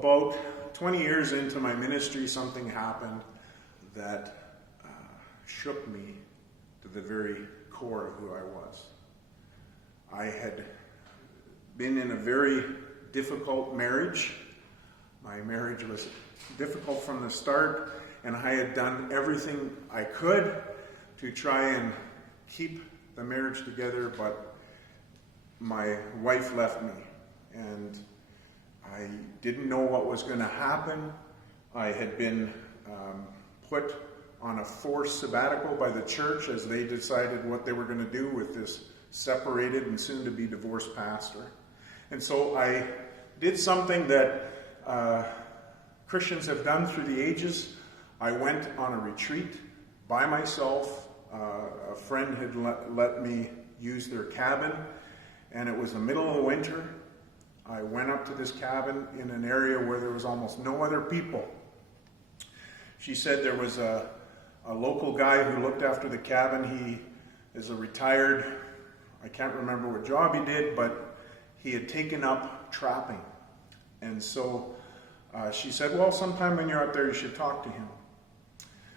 About 20 years into my ministry, something happened that shook me to the very core of who I was. I had been in a very difficult marriage. My marriage was difficult from the start, and I had done everything I could to try and keep the marriage together, but my wife left me, and I didn't know what was going to happen. I had been put on a forced sabbatical by the church as they decided what they were going to do with this separated and soon-to-be divorced pastor. And so I did something that Christians have done through the ages. I went on a retreat by myself. A friend had let me use their cabin, and it was the middle of the winter. I went up to this cabin in an area where there was almost no other people. She said there was a local guy who looked after the cabin. He is a retired, I can't remember what job he did, but he had taken up trapping. And so she said, well, sometime when you're up there, you should talk to him.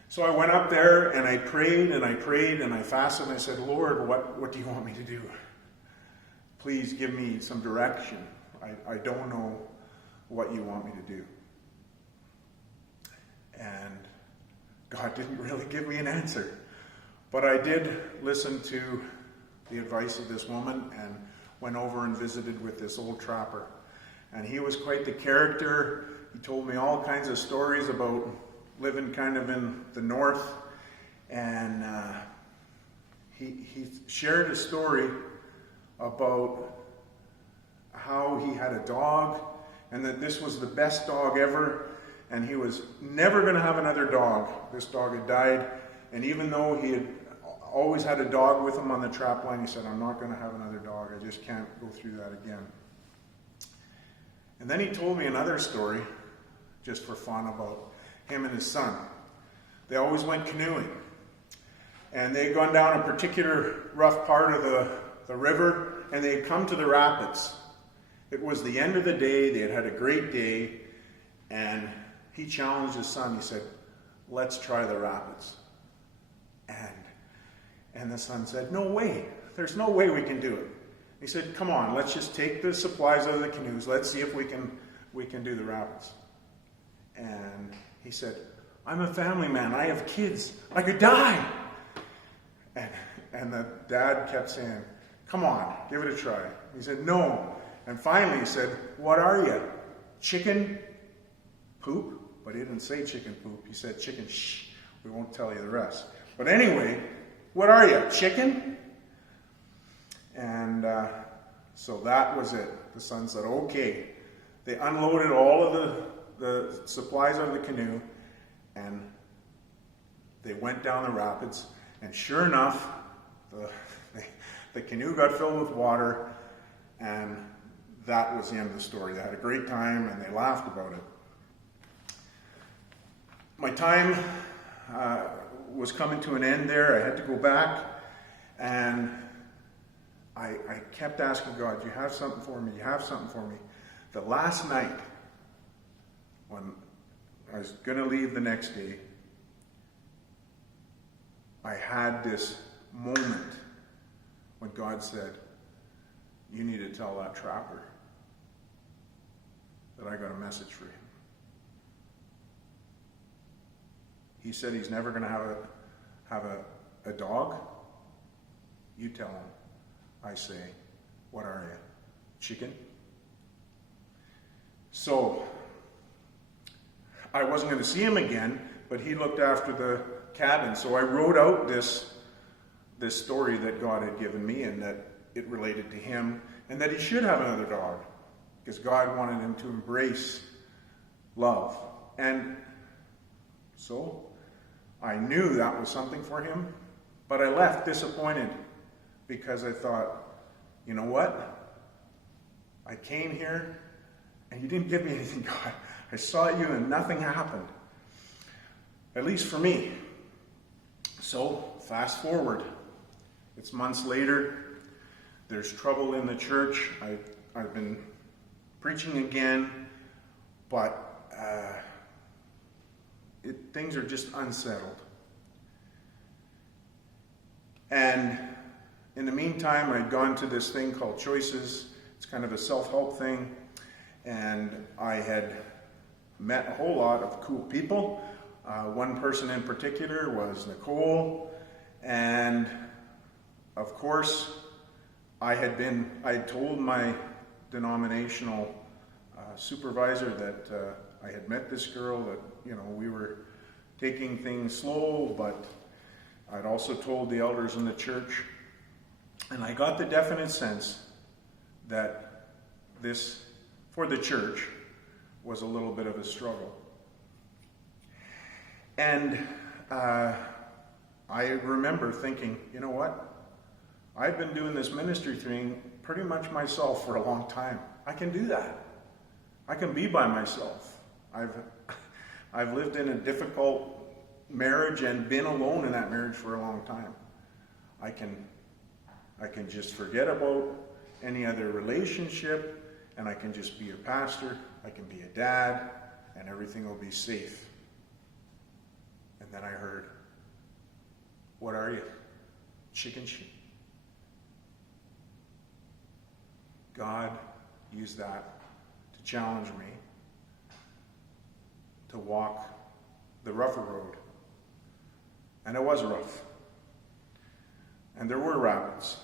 So I went up there and I prayed and I prayed and I fasted and I said, Lord, what do you want me to do? Please give me some direction. I don't know what you want me to do. And God didn't really give me an answer. But I did listen to the advice of this woman and went over and visited with this old trapper. And he was quite the character. He told me all kinds of stories about living kind of in the north. And he shared a story about how he had a dog and that this was the best dog ever, and he was never going to have another dog. This dog had died, and even though he had always had a dog with him on the trap line, he said, I'm not going to have another dog. I just can't go through that again. And then he told me another story, just for fun, about him and his son. They always went canoeing, and they had gone down a particular rough part of the river, and they had come to the rapids. It was the end of the day. They had had a great day, and he challenged his son. He said, let's try the rapids. And the son said, no way. There's no way we can do it. He said, come on, let's just take the supplies out of the canoes. Let's see if we can do the rapids. And he said, I'm a family man. I have kids. I could die. And the dad kept saying, come on, give it a try. He said, no. And finally he said, what are you? Chicken poop? But he didn't say chicken poop. He said chicken shh. We won't tell you the rest. But anyway, what are you? Chicken? And so that was it. The son said, okay. They unloaded all of the supplies out of the canoe, and they went down the rapids. And sure enough, the canoe got filled with water, and that was the end of the story. They had a great time, and they laughed about it. My time was coming to an end there. I had to go back, and I kept asking God, you have something for me? You have something for me? The last night, when I was going to leave the next day, I had this moment when God said, you need to tell that trapper that I got a message for him. He said he's never going to have a dog. You tell him. I say, what are you? Chicken? So, I wasn't going to see him again, but he looked after the cabin. So I wrote out this story that God had given me, and that it related to him, and that he should have another dog, because God wanted him to embrace love. And so I knew that was something for him, but I left disappointed, because I thought, you know what? I came here and you didn't give me anything, God. I saw you and nothing happened. At least for me. So, fast forward. It's months later. There's trouble in the church. I've been preaching again. but things are just unsettled. And in the meantime, I'd gone to this thing called Choices. It's kind of a self-help thing. And I had met a whole lot of cool people. One person in particular was Nicole. And of course, I had told my denominational supervisor that I had met this girl, that, we were taking things slow, but I'd also told the elders in the church. And I got the definite sense that this, for the church, was a little bit of a struggle. And I remember thinking, you know what? I've been doing this ministry thing pretty much myself for a long time. I can do that. I can be by myself. I've lived in a difficult marriage and been alone in that marriage for a long time. I can just forget about any other relationship, and I can just be a pastor, I can be a dad, and everything will be safe. And then I heard, what are you? Chicken shit. God used that to challenge me to walk the rougher road. And it was rough. And there were rapids.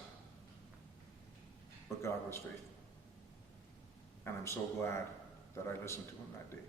But God was faithful. And I'm so glad that I listened to him that day.